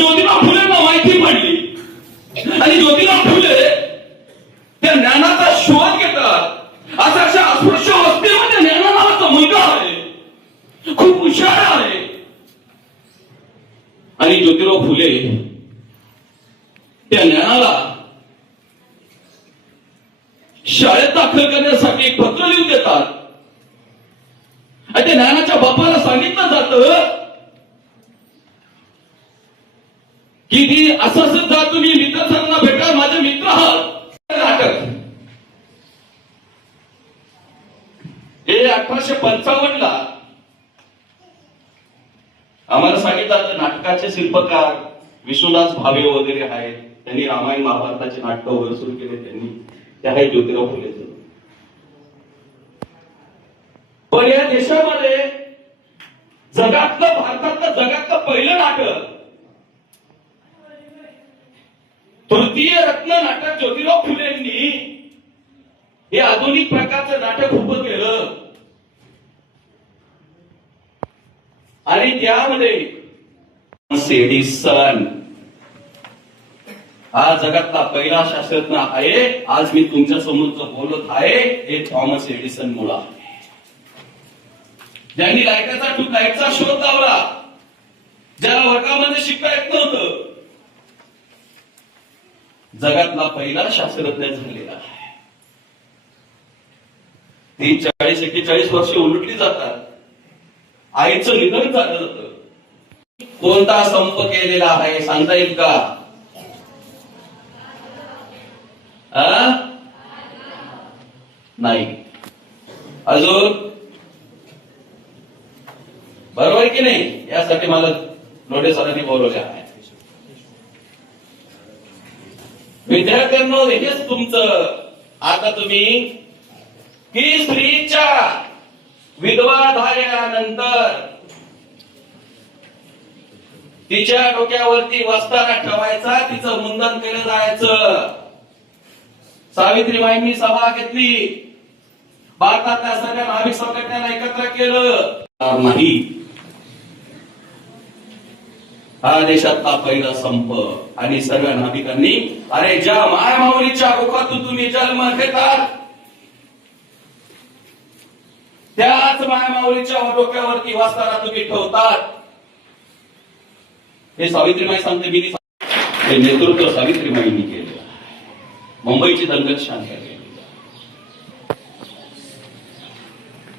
ज्योतिराव फुलेंना माहिती पडली आणि ज्योतिराव फुले त्या ज्ञानाचा शोध घेतात. अशा अस्पृश्य वस्तीमध्ये ज्ञाना नावाचा मुलगा आहे, खूप हुशार आहे. आणि ज्योतिराव फुले त्या ज्ञानाला शाळेत दाखल करण्यासाठी एक पत्र लिहून देतात. आणि त्या ज्ञानाच्या बापाला सांगितलं जातं की ती असं जा, तुम्ही मित्रांना भेटा, माझे मित्र आहात. नाटक हे 1855 आम्हाला सांगितलं नाटकाचे शिल्पकार विष्णुदास भावे वगैरे आहेत. त्यांनी रामायण महाभारताचे नाटक वगैरे सुरू केले. त्यांनी ते आहे ज्योतिराव फुलेचं. पण या देशामध्ये जगातलं पहिलं नाटक, तृतीय रत्न नाटक ज्योतिराव फुलेंनी हे आधुनिक प्रकारचं नाटक उभं केलं. आणि त्यामध्ये एडिसन हा जगातला पहिला शास्त्रज्ञ आहे. आज मी तुमच्या समोर बोलत आहे हे थॉमस एडिसन मुळे आहे, ज्यांनी लाईटचा शोध लावला, ज्याला वर्गामध्ये शिकता येत नव्हतं. जगातला पहिला शास्त्रज्ञ झालेला आहे. 40-41 वर्ष उलटली जातात. आईचं निधन झालं जातं. कोणता संप केलेला आहे सांगता येईल का? नाही. अजून बरोबर की नाही? यासाठी मला लोढे सरांनी बोलवले आहे. विद्यार्थ्यांनो, हेच तुमचं. आता तुम्ही की स्त्रीच्या विधवा झाल्यानंतर तिच्या डोक्यावरती वस्तारा ठेवायचा, तिचं मुंडन केलं जायचं. सावित्रीबाईंनी सभा घेतली, भारतातल्या सगळ्या नाभिक संघटनेला एकत्र केलं. नाही, हा देशातला पहिला संप. आणि सर्व नाभिकांनी, अरे ज्या मायमाऊलीच्या मुखातून तुम्ही जन्म घेतात त्याच मायमाऊलीच्या डोक्यावरती वस्तारा तुम्ही ठेवतात. हे सावित्रीबाई सांगते, मी हे नेतृत्व सावित्रीबाईंनी केलं. मुंबईची दंगल शांत केली.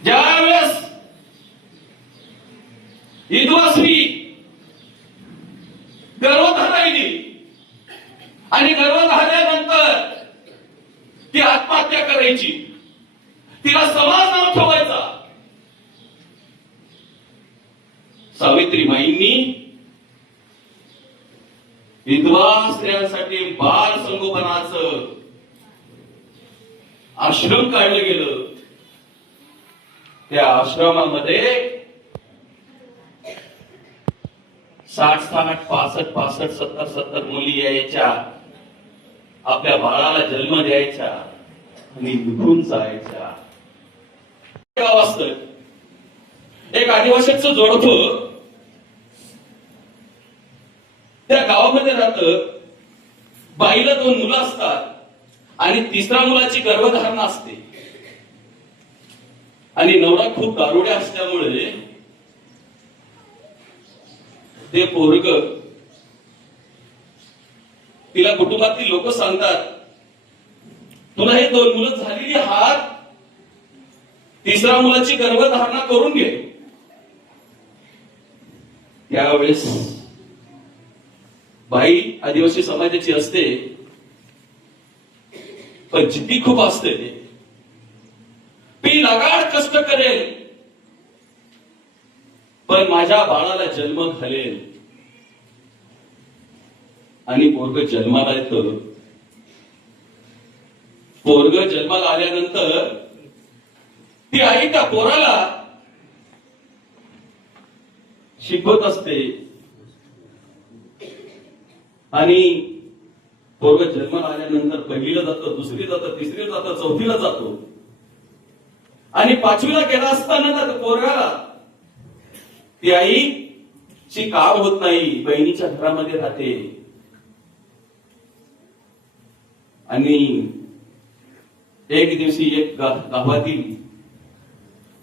ज्यावेळेस विधवा स्त्री गर्भधारायली आणि गर्भ झाल्यानंतर ती आत्महत्या करायची, तिला समाज नाव ठेवायचा. सावित्रीबाईंनी विधवा स्त्रियांसाठी बाल संगोपनाचं आश्रम काढलं गेलं. त्या आश्रमामध्ये 60-60, 65-65, 70-70 मुली यायच्या, आपल्या बाळाला जन्म द्यायच्या आणि निघून जायच्या. गाव असतं, एक आदिवासीचं जोडपं त्या गावामध्ये राहतं. बाईला 2 मुलं असतात आणि 3ऱ्या मुलाची गर्भधारणा असते. आणि नवरा खूप दारुड्या असल्यामुळे ते पोरग, तिला कुटुंबातील लोक सांगतात, तुला हे 2 मुलं झालेली आहात, 3ऱ्या मुलाची गर्भधारणा करून घे. त्यावेळेस बाई आदिवासी समाजाची असते, पण जिद्दी खूप असते. मी लगाड कष्ट करेल, पण माझ्या बाळाला जन्म घालेल. आणि पोरग जन्माला येतं. पोरग जन्माला आल्यानंतर ती आई त्या पोराला शिकवत असते. आणि पोरग जन्माला आल्यानंतर 1लीला जातं, 2री जातं, 3रीला जातं, 4थीला जातो. आणि 5वीला गेला असताना त्या पोरगाला ती आई ची काम होत नाही, बहिणीच्या घरामध्ये राहते. आणि एक दिवशी एक गावातील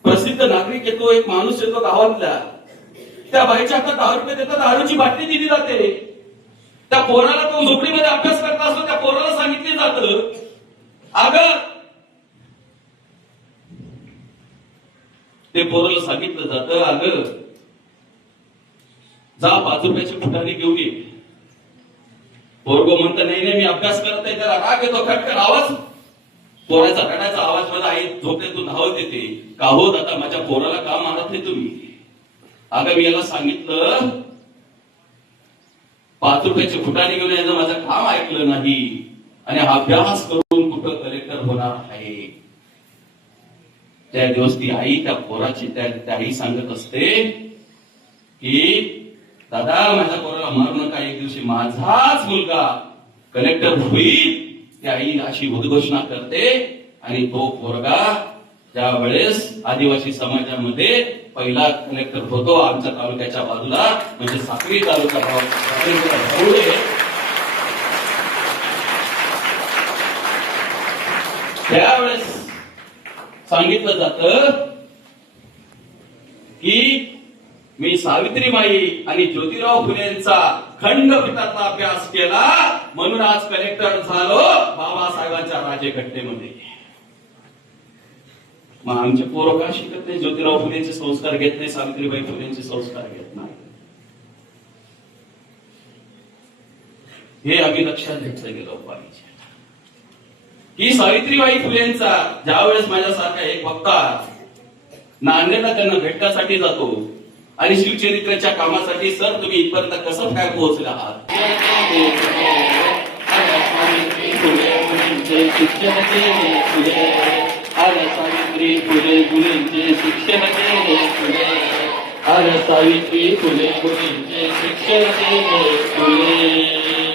प्रसिद्ध नागरिक येतो, एक माणूस येतो गावातल्या. त्या बाईच्या हातात 10 रुपये देतात, दारूची बाटली दिली जाते. त्या पोराला, तो झोपडीमध्ये अभ्यास करत असतो, त्या पोराला सांगितले जातं, अगं, ते पोराला सांगितलं जातं, अगं जा 5 रुपयाची फुटाणी घेऊन ये. पोरगो म्हणतं, नाही नाही मी अभ्यास करत आहे. त्याला राग येतो, खटखट आवाज, पोराचा रडायचा आवाज. मला आई झोपेतून धावत येते, का होत आता माझ्या पोराला का मारत नाही तुम्ही? अगं मी याला सांगितलं 5 रुपयाची फुटाणी घेऊन यायचं, माझं काम ऐकलं नाही आणि अभ्यास करून कुठं कलेक्टर होणार आहे. त्या दिवस ती आई त्या पोराची त्या आई सांगत असते की दादा माझ्या पोराला मारू नका, एक दिवशी माझाच मुलगा कलेक्टर होईल. ती आई अशी उद्घोषणा करते आणि तो पोरगा ज्या वेळेस आदिवासी समाजामध्ये पहिला कलेक्टर होतो आमच्या तालुक्याच्या बाजूला, म्हणजे साक्री तालुका त्यावेळेस सांगितलं जातं की मी सावित्रीबाई आणि ज्योतिराव फुलेंचा खंडपीठातला अभ्यास केला, म्हणून आज कलेक्टर झालो बाबासाहेबांच्या राजघट्टेमध्ये. मग आमचे पोरं का शिकत नाही? ज्योतिराव फुलेंचे संस्कार घेत नाही, सावित्रीबाई फुलेंचे संस्कार घेत नाही. हे आम्ही लक्षात घेतलं गेलं पाहिजे की सावित्रीबाई फुलेंचा ज्यावेळेस माझ्यासारखा एक वक्ता नांदेडला त्यांना भेटण्यासाठी जातो आणि शिवचरित्राच्या कामासाठी, सर तुम्ही इथपर्यंत कसं काय पोहोचले आहात? सावित्री फुले फुलेंचे शिक्षण केले फुले, अरे सावित्री फुले फुलेंचे शिक्षण केले फुले.